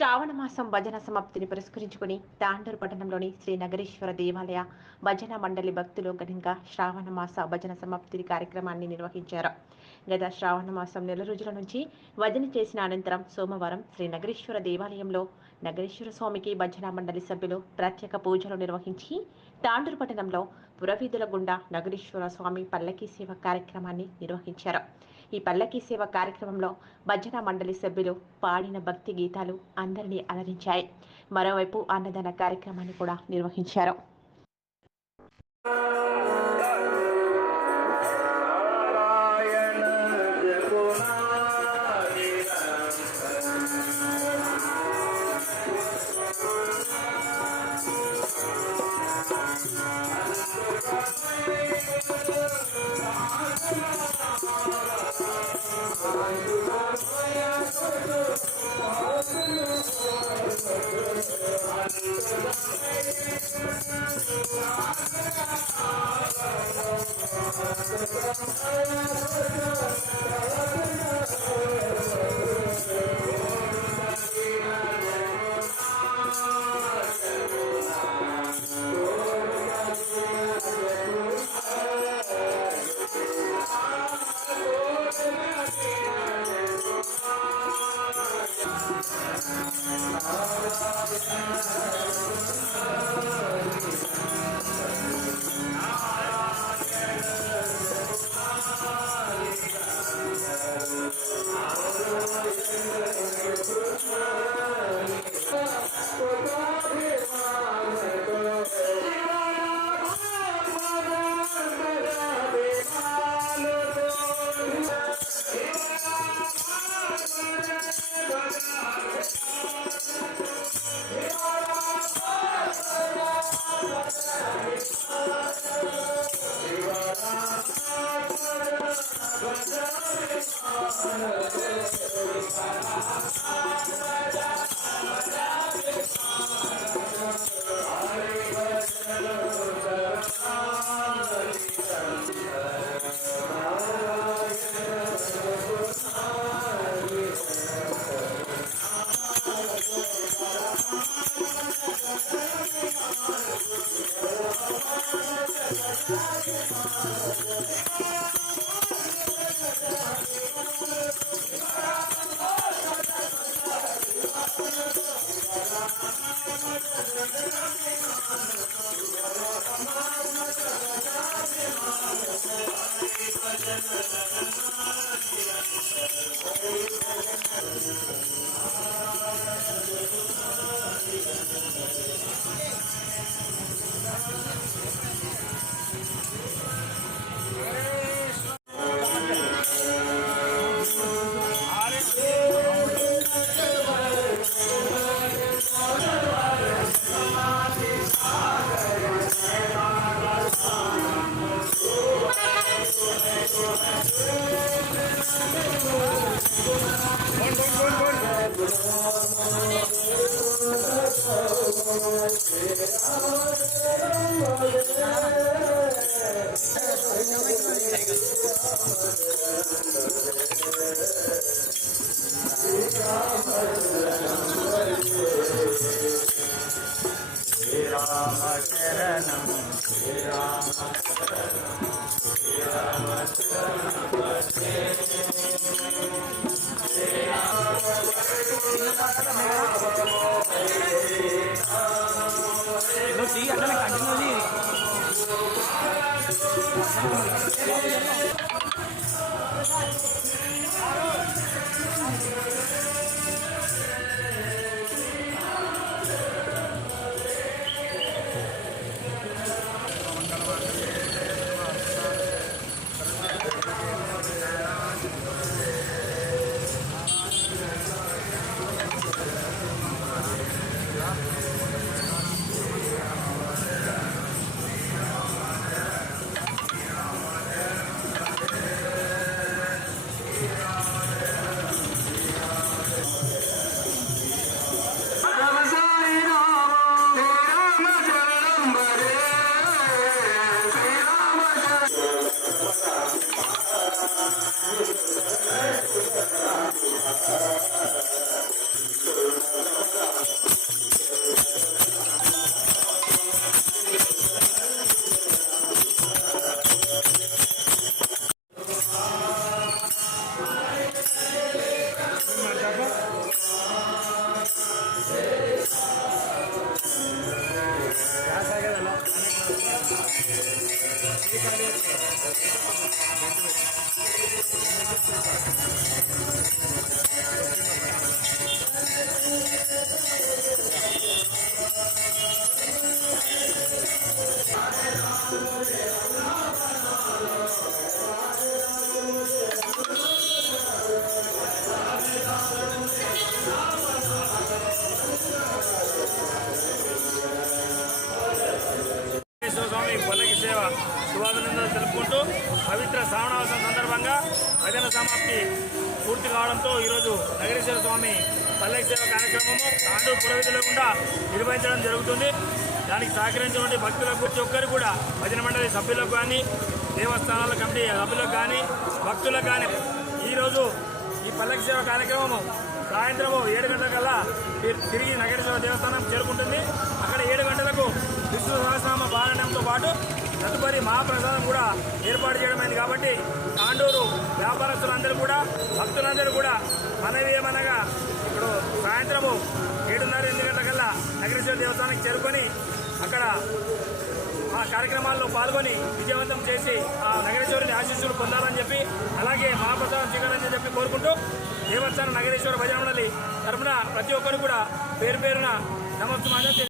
శ్రావణ మాసం భజన సమాప్తిని పురస్కరించుకుని తాండూరు పట్టణంలోని శ్రీ నగరేశ్వర దేవాలయ భజన మండలి భక్తులు ఘనంగా శ్రావణ మాస భజన సమాప్తి కార్యక్రమాన్ని నిర్వహించారు. గత శ్రావణ మాసం నెల రోజుల నుంచి భజన చేసిన అనంతరం సోమవారం శ్రీ నగరేశ్వర దేవాలయంలో నగరేశ్వర స్వామికి భజన మండలి సభ్యులు ప్రత్యేక పూజలు నిర్వహించి తాండూరు పట్టణంలో పురవీధుల గుండా నగరేశ్వర స్వామి పల్లకీ సేవ కార్యక్రమాన్ని నిర్వహించారు. ఈ పల్లకీ సేవ కార్యక్రమంలో భజన మండలి సభ్యులు పాడిన భక్తి గీతాలు అందరినీ అలరించాయి. మరోవైపు అన్నదాన కార్యక్రమాన్ని కూడా నిర్వహించారు. పవిత్ర శ్రావణమాసం సందర్భంగా భజన సమాప్తి పూర్తి కావడంతో ఈరోజు నగరేశ్వర స్వామి పల్లకి సేవ కార్యక్రమము తాండూరు పురవీధుల గుండా నిర్వహించడం జరుగుతుంది. దానికి సహకరించినటువంటి భక్తులకు ప్రతి ఒక్కరు కూడా భజన మండలి సభ్యులకు కానీ దేవస్థానాల కమిటీ సభ్యులకు కానీ భక్తులకు కానీ ఈరోజు ఈ పల్లకి సేవ కార్యక్రమము సాయంత్రము 7 గంటలకల్లా తిరిగి నగరేశ్వర దేవస్థానం చేరుకుంటుంది. అక్కడ 7 గంటలకు విష్ణు సహస్రనామ పారాయణంతో పాటు తదుపరి మహాప్రసాదం కూడా ఏర్పాటు చేయడమైంది. కాబట్టి తాండూరు వ్యాపారస్తులందరూ కూడా భక్తులందరూ కూడా మనవి ఏమనగా ఇప్పుడు సాయంత్రము 7:30-8 గంటలకల్లా నగరేశ్వర దేవస్థానానికి చేరుకొని అక్కడ ఆ కార్యక్రమాల్లో పాల్గొని విజయవంతం చేసి ఆ నగరేశ్వరుని ఆశీస్సులు పొందాలని చెప్పి అలాగే మహాప్రసాదం చేయాలని చెప్పి కోరుకుంటూ దేవస్థానం నగరేశ్వర భజన మండలి తరఫున ప్రతి ఒక్కరు కూడా పేరు పేరున నమస్కారం